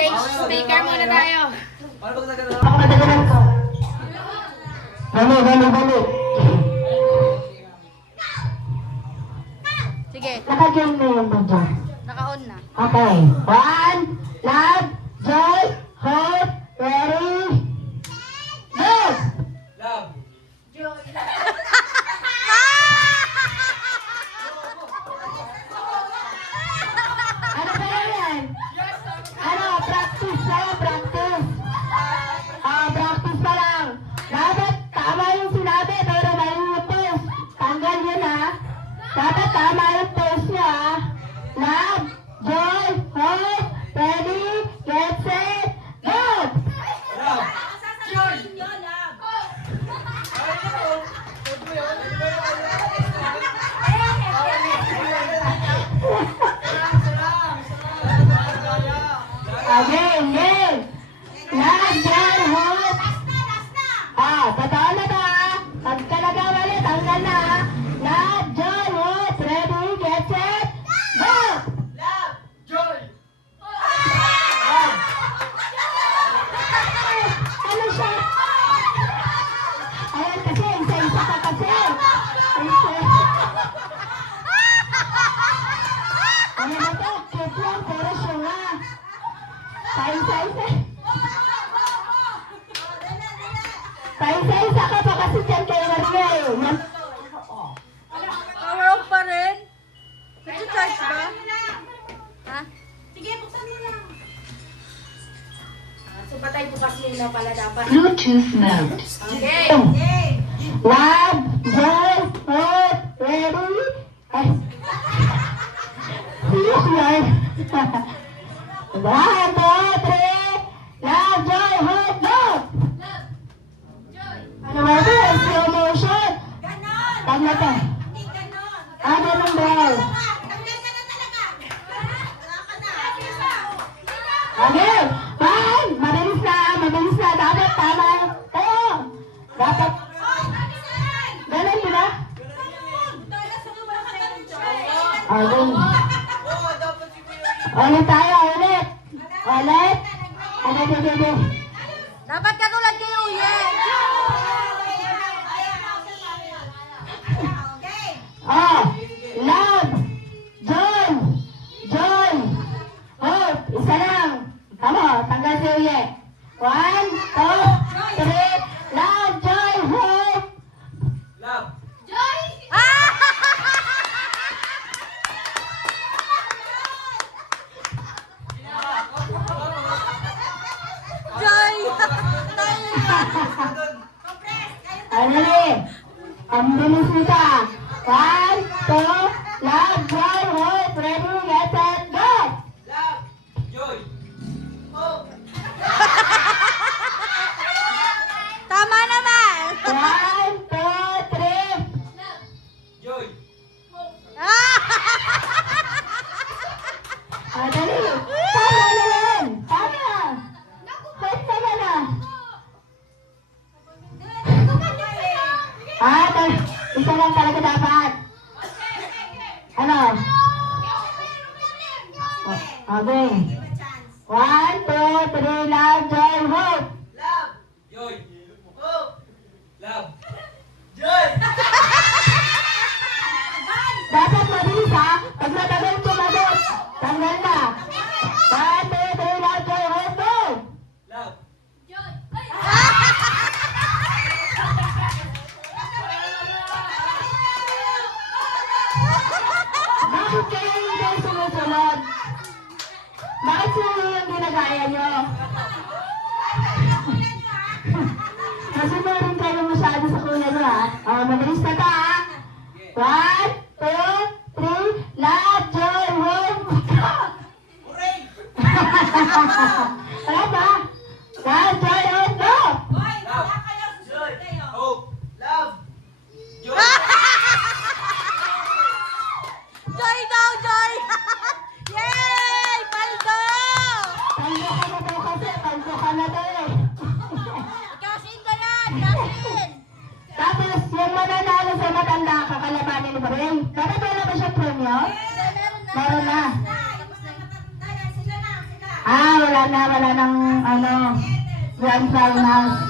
Change speaker muna tayo. Ako madagalan ko. Dali. Sige, Naka-game na yung video. naka-on na. Okay. 1, love, joy, hope, ready, go! Love. Ano ba yan? Ano? Practice tayo, practice. Practice pa lang. Dapat tama yung sinabi, pero mali yung pose. Tanggal yun ha. Dapat tama yung pose niya ha. Love, joy, hope, ready, get set, go! Love. Game. Love, joy, hope. Totoo na ba? Pag talaga mali, tanggal na ha. Love, joy, hope, ready, get set, go! Love. Joy. Ano siya? Ayan kasi, isa-isa ka kasi. Ano ba to? Cute lang, pero siya nga. Paisa-isa. Paisa-isa ka pa kasi dyan kay Maria eh. Power off pa rin? Nag-charge ba? Ha? Sige, buksan mo lang. So, patay bukas muna pala dapat. Bluetooth mode. Okay. Love, joy, hope, ready? Yes, Lord. 1, 2, 3. Love, joy, hope, go! Ano ba ito? Slow motion. Ganon! Tag na to. Hindi ganon. Ganun ba? Tanggal ka na talaga. Wala ka na. Okay. Fine. Mabilis na. Dapat tama. Tayo. Dapat. Ganun, di ba? Okay. Oo, dapat si Kuya. Ulit tayo. Ulit. Dapat katulad kay Uye. Love, joy, hope. Isa lang. Tama, tanggal si Uye. 1, 2, 3. Love, joy, hope. Love. Joy! Ano rin? Ang bilis nita. 1, 2, love, joy, hope, ready, get set, go! Love. Joy. Hope. Tama naman! 1, 2, 3. Joy. Dali. Tama na yan. Tama. Hope tama na. Isa lang talaga dapat. Ano? Okay. 1, 2, 3, love, joy, hope. Love. Joy. Hope. Love. Joy. Dapat mabilis ha. Pag matagal sumagot, tanggal na. 1, 2, 3, love, joy, hope, go! Love. Bakit kayo hindi sumusunod? Bakit sila yung ginagaya nyo? Masunurin kayo masyado sa kuya nyo ha. Mabilis na ka ha. 1, 2, 3, love, joy, hope, go! Hooray. Wala ba? Love, joy, hope, go! Love. Joy. Hope. Love. Joy. Joy daw, Joy! Yay! Paldo! Paldo ka na daw kasi, paldo ka na daw eh. Kasin ka yan! Kasin! Tapos, yung mananalo sa matanda, kakalabanin mo rin. Dapat wala ba siya premyo? Meron na. Wala nang ano, yan saunas.